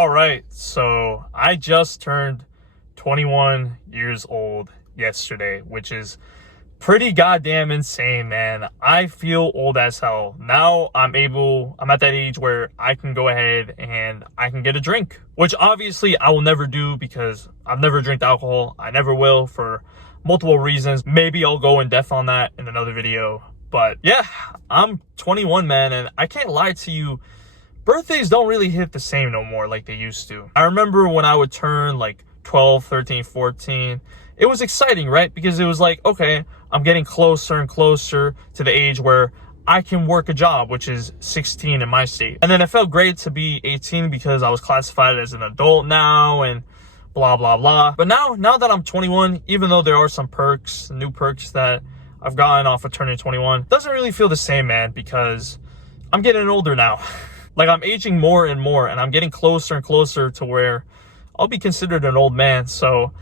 All right, so I just turned 21 years old yesterday, which is pretty goddamn insane, man. I feel old as hell. Now I'm at that age where I can go ahead and I can get a drink, which obviously I will never do because I've never drank alcohol. I never will for multiple reasons. Maybe I'll go in depth on that in another video. But yeah, I'm 21, man, and I can't lie to you. Birthdays don't really hit the same no more like they used to. I remember when I would turn like 12, 13, 14, it was exciting, right? Because it was like, okay, I'm getting closer and closer to the age where I can work a job, which is 16 in my state. And then it felt great to be 18 because I was classified as an adult now and blah, blah, blah. But now that I'm 21, even though there are some perks, new perks that I've gotten off of turning 21, doesn't really feel the same, man, because I'm getting older now. Like, I'm aging more and more, and I'm getting closer and closer to where I'll be considered an old man. So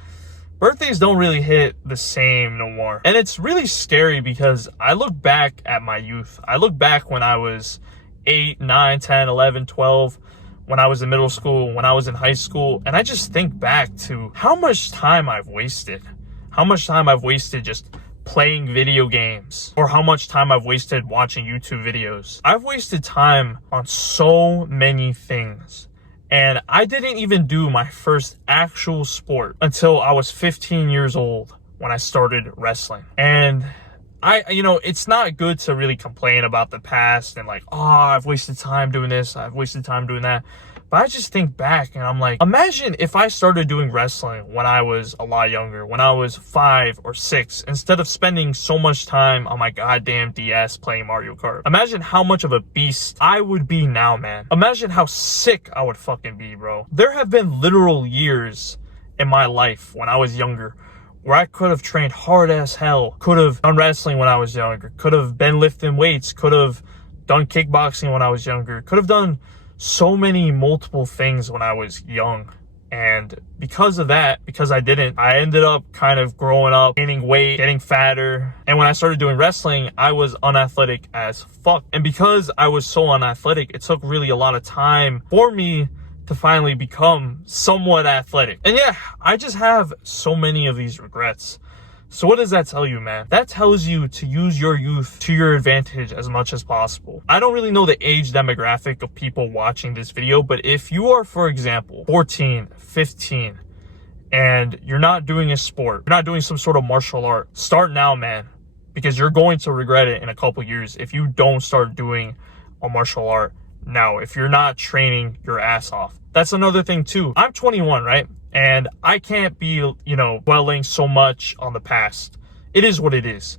birthdays don't really hit the same no more. And it's really scary because I look back at my youth. I look back when I was 8, 9, 10, 11, 12, when I was in middle school, when I was in high school, and I just think back to how much time I've wasted. How much time I've wasted just playing video games, or how much time I've wasted watching YouTube videos. I've wasted time on so many things, and I didn't even do my first actual sport until I was 15 years old when I started wrestling. And it's not good to really complain about the past and like, oh, I've wasted time doing this, I've wasted time doing that. But I just think back and I'm like, imagine if I started doing wrestling when I was a lot younger, when I was 5 or 6, instead of spending so much time on my goddamn DS playing Mario Kart. Imagine how much of a beast I would be now, man. Imagine how sick I would fucking be, bro. There have been literal years in my life when I was younger where I could have trained hard as hell, could have done wrestling when I was younger, could have been lifting weights, could have done kickboxing when I was younger, could have done so many multiple things when I was young. And because of that, because I didn't, I ended up kind of growing up, gaining weight, getting fatter. And when I started doing wrestling, I was unathletic as fuck. And because I was so unathletic, it took really a lot of time for me to finally become somewhat athletic. And yeah, I just have so many of these regrets. So what does that tell you, man? That tells you to use your youth to your advantage as much as possible. I don't really know the age demographic of people watching this video, but if you are, for example, 14, 15, and you're not doing a sport, you're not doing some sort of martial art, start now, man, because you're going to regret it in a couple years if you don't start doing a martial art now, if you're not training your ass off. That's another thing too. I'm 21, right? And I can't be, dwelling so much on the past. It is what it is.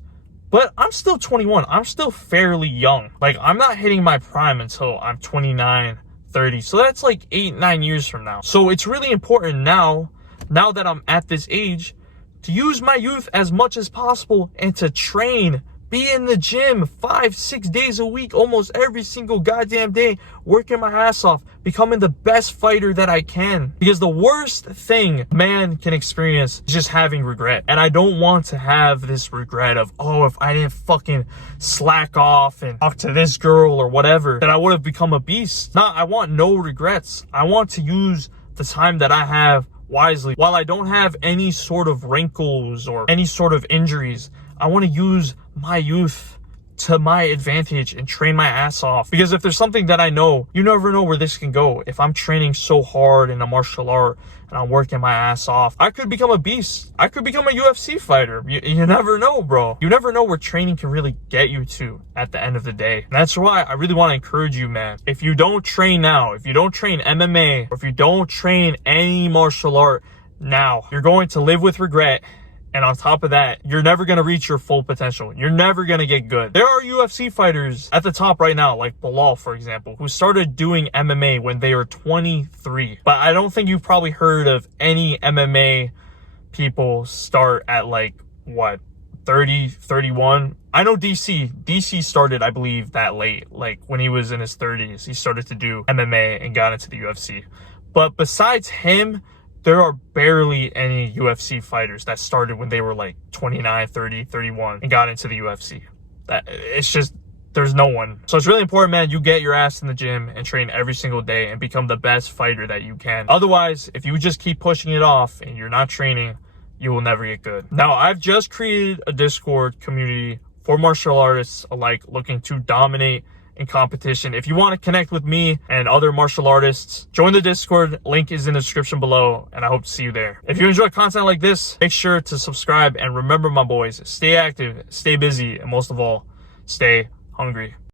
But I'm still 21. I'm still fairly young. Like, I'm not hitting my prime until I'm 29, 30. So that's like 8, 9 years from now. So it's really important now that I'm at this age, to use my youth as much as possible and to train. Be in the gym 5, 6 days a week, almost every single goddamn day, working my ass off, becoming the best fighter that I can. Because the worst thing man can experience is just having regret. And I don't want to have this regret of, oh, if I didn't fucking slack off and talk to this girl or whatever, then I would have become a beast. No, I want no regrets. I want to use the time that I have wisely. While I don't have any sort of wrinkles or any sort of injuries, I want to use my youth to my advantage and train my ass off. Because if there's something that I know, you never know where this can go. If I'm training so hard in a martial art and I'm working my ass off, I could become a beast. I could become a UFC fighter. You never know, bro. You never know where training can really get you to at the end of the day. And that's why I really want to encourage you, man. If you don't train now, if you don't train MMA, or if you don't train any martial art now, you're going to live with regret. And on top of that, you're never going to reach your full potential. You're never going to get good. There are UFC fighters at the top right now, like Bilal, for example, who started doing MMA when they were 23. But I don't think you've probably heard of any MMA people start at like, what, 30, 31? I know DC started, I believe, that late. Like when he was in his 30s, he started to do MMA and got into the UFC. But besides him, there are barely any UFC fighters that started when they were like 29, 30, 31 and got into the UFC. It's just there's no one. So it's really important, man, you get your ass in the gym and train every single day and become the best fighter that you can. Otherwise, if you just keep pushing it off and you're not training, you will never get good. Now, I've just created a Discord community for martial artists alike looking to dominate in competition. If you want to connect with me and other martial artists, join the Discord. Link is in the description below, and I hope to see you there. If you enjoy content like this, make sure to subscribe, and remember, my boys, stay active, stay busy, and most of all, stay hungry.